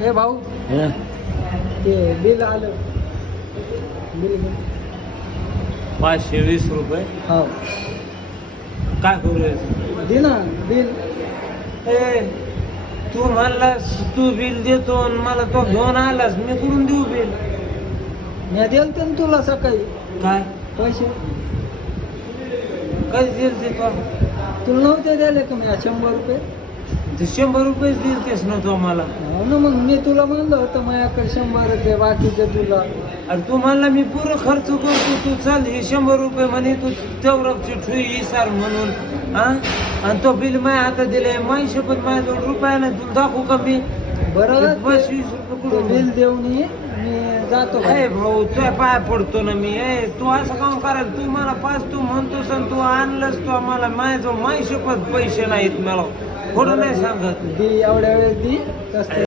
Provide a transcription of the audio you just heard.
हे भाऊ ते बिल आलं बिल 520 रुपये हो काय करू दे ना बिल ए तू म्हणलास तू बिल देतो आणि मला तो घेऊन आलास मी करून देऊ बिल मी देईल तर तुला सकाळी काय पैसे कधी देईल ते तो तुला नव्हते द्यायला का मी 100 रुपये ते 100 रुपयेच देईल तेच नव्हतो मला हो ना मग मी तुला म्हणलं होतं माझ्याकडे 100 रुपये बाकीचे तुला अरे तू म्हणला मी पुरं खर्च करतो तू चाल हे 100 रुपये म्हणे तू तेवढं ठुई इसार म्हणून हा आणि तो बिल माझ्या हातात दिले माझी पण माझ्याजवळ रुपया नाही तुला दाखवू का मी बरं 20 रुपये ते कुठून बिल देऊन ये मी जातो ए भाऊ तुझ्या पाय पडतो ना मी तू असं काम करायला तू मला तू म्हणतोस आणि तू आणलंस तू मला माझ्याजवळ माझी पैसे नाहीत मला थोडं नाही सांगत दी एवढ्या वेळेस दी कसं